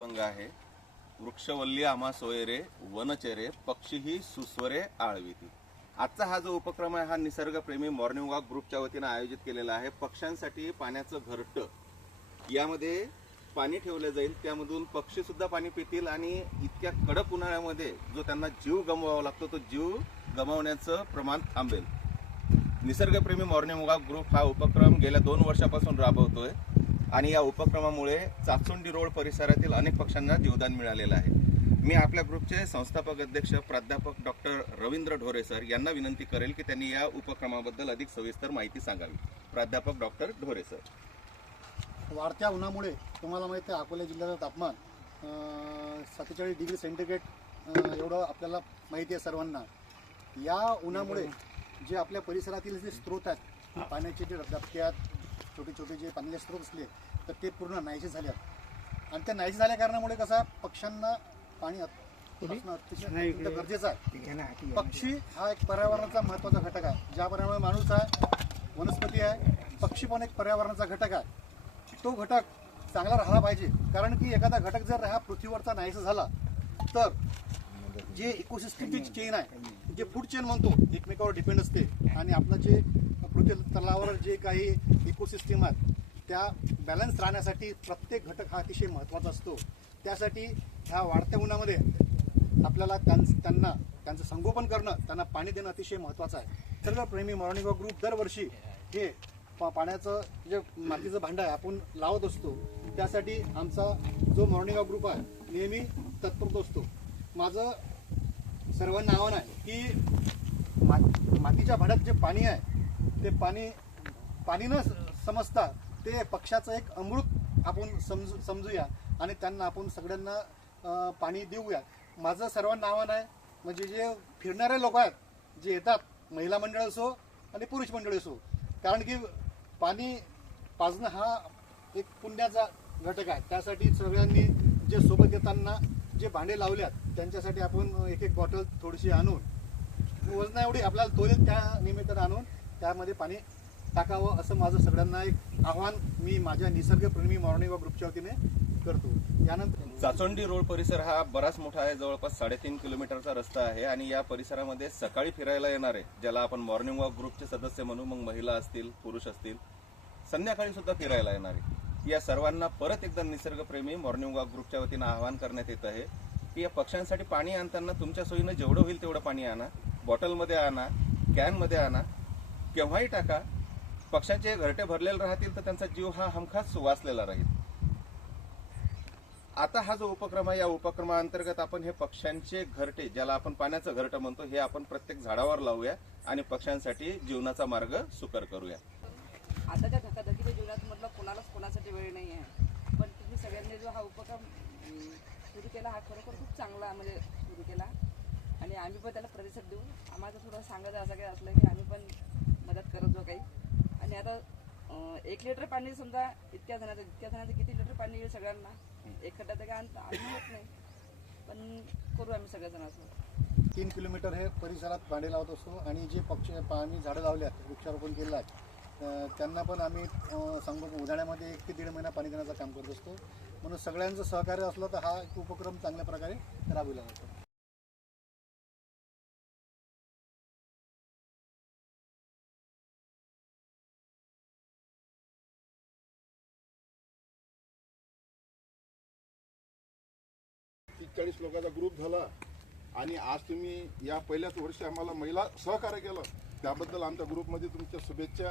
पंग आहे. वृक्षवल्ली आम्हा सोयरे वनचरे पक्षीही सुस्वरे आळविती. आजचा हा जो उपक्रम आहे हा निसर्गप्रेमी मॉर्निंग वॉक ग्रुपच्या वतीने आयोजित केलेला आहे. पक्ष्यांसाठी पाण्याचं घरटं यामध्ये पाणी ठेवलं जाईल, त्यामधून पक्षी सुद्धा पाणी पितील आणि इतक्या कडक उन्हाळ्यामध्ये जो त्यांना जीव गमवावा लागतो तो जीव गमावण्याचं प्रमाण थांबेल. निसर्गप्रेमी मॉर्निंग वॉक ग्रुप हा उपक्रम गेल्या 2 वर्षापासून राबवतोय आणि या उपक्रमामुळे चाचोंडी रोड परिसरातील अनेक पक्ष्यांना जीवदान मिळालेलं आहे. मी आपल्या ग्रुपचे संस्थापक अध्यक्ष प्राध्यापक डॉक्टर रवींद्र ढोरे सर यांना विनंती करेल की त्यांनी या उपक्रमाबद्दल अधिक सविस्तर माहिती सांगावी. प्राध्यापक डॉक्टर ढोरे सर. वाढत्या उन्हामुळे तुम्हाला माहिती आहे अकोला जिल्ह्याचं तापमान 47 डिग्री सेंटीग्रेड एवढं आपल्याला माहिती आहे सर्वांना. या उन्हामुळे जे आपल्या परिसरातील जे स्रोत आहेत, पाण्याचे जे धबधबे आहेत, छोटे छोटे जे पाण्याचे स्रोत असले तर ते पूर्ण नाहीसे झाले आहेत. आणि ते नाहीसे झाल्या कारणामुळे कसं पक्ष्यांना पाणी असणं अतिशय गरजेचं आहे. पक्षी हा एक पर्यावरणाचा महत्त्वाचा घटक आहे. ज्याप्रमाणे माणूस आहे, वनस्पती आहे, पक्षी पण एक पर्यावरणाचा घटक आहे. तो घटक चांगला राहिला पाहिजे, कारण की एखादा घटक जर हा पृथ्वीवरचा नाहीसा झाला तर जे इकोसिस्टमची चेन आहे, जे फूड चेन म्हणतो, एकमेकावर डिपेंड असते. आणि आपलं जे पृथ्वी तलावर जे काही इकोसिस्टम आहेत त्या बॅलन्स राहण्यासाठी प्रत्येक घटक हा अतिशय महत्त्वाचा असतो. त्यासाठी ह्या वाढत्या उन्हामध्ये आपल्याला त्यांचं संगोपन करणं, त्यांना पाणी देणं अतिशय महत्त्वाचं आहे. निसर्गप्रेमी मॉर्निंग वॉक ग्रुप दरवर्षी हे पाण्याचं जे मातीचं भांडं आहे आपण लावत असतो. त्यासाठी आमचा जो मॉर्निंग वॉक ग्रुप आहे नेहमी तत्पर असतो. माझं सर्वांना आव्हान आहे की मातीच्या भांड्यात जे पाणी आहे ते पाणी न समजता ते पक्षाचं एक अमृत आपण समजूया आणि त्यांना आपण सगळ्यांना पाणी देऊया. माझं सर्वांना आव्हान आहे, म्हणजे जे फिरणारे लोक आहेत, जे येतात, महिला मंडळ असो आणि पुरुष मंडळ असो, कारण की पाणी पाजणं हा एक पुण्याचा घटक आहे. त्यासाठी सगळ्यांनी जे सोबत येताना जे भांडे लावल्यात त्यांच्यासाठी आपण एक बॉटल थोडीशी आणून वजना एवढी आपल्याला तोलेल त्या निमित्तानं आणून त्यामध्ये पाणी टाकावं, असं माझं सगळ्यांना एक आव्हान मी माझ्या निसर्गप्रेमी मॉर्निंग वॉक ग्रुपच्या वतीने करतो. यानंतर चाचोंडी रोड परिसर हा बराच मोठा आहे. जवळपास 3.5 किलोमीटरचा रस्ता आहे आणि या परिसरामध्ये सकाळी फिरायला येणारे, ज्याला आपण मॉर्निंग वॉक ग्रुपचे सदस्य म्हणू, मग महिला असतील, पुरुष असतील, संध्याकाळी सुद्धा फिरायला येणारे, या सर्वांना परत एकदा निसर्गप्रेमी मॉर्निंग वॉक ग्रुपच्या वतीनं आवाहन करण्यात येत आहे की या पक्ष्यांसाठी पाणी आणताना तुमच्या सोयीनं जेवढं होईल तेवढं पाणी आणा. बॉटलमध्ये आणा, कॅनमध्ये आणा, केव्हाही टाका. पक्ष्यांचे घरटे भरलेले राहतील तर त्यांचा जीव हा हमखास वाचलेला राहील. आता हा जो उपक्रम आहे या उपक्रमाअंतर्गत आपण हे पक्ष्यांचे घरटे, ज्याला आपण पाण्याचं घरटं म्हणतो, हे आपण प्रत्येक झाडावर लावूया आणि पक्ष्यांसाठी जीवनाचा मार्ग सुकर करूया. आताच्या धकाधकीच्या जीवनात म्हटलं कोणासाठी वेळ नाही आहे, पण तुम्ही सगळ्यांनी जो हा उपक्रम सुरू केला हा खरोखर खूप चांगला म्हणजे सुरू केला आणि आम्ही पण त्याला प्रतिसाद देऊ. आम्हाला थोडं सांगायचं असं काही असलं की आम्ही पण मदत करत जो काही. आणि आता 1 लिटर पाणी समजा इतक्या जणांचं किती लिटर पाणी येईल सगळ्यांना, एक खड्ड्यात काय आणून होत नाही, पण करू आम्ही सगळ्याजण असं. 3 किलोमीटर हे परिसरात भांडे लावत असतो आणि जे पक्षी आम्ही झाडं लावल्यात, वृक्षारोपण केलं आहे, त्यांना पण आम्ही उन्हाळ्यामध्ये 1 ते 1.5 महिना पाणी देण्याचं काम करत असतो. म्हणून सगळ्यांचं सहकार्य असलं तर हा उपक्रम चांगल्या प्रकारे राबविला जातो. 40 लोकांचा ग्रुप झाला आणि आज तुम्ही या पहिल्याच वर्षी आम्हाला महिला सहकार्य केलं, त्याबद्दल आमच्या ग्रुपमध्ये तुमच्या शुभेच्छा.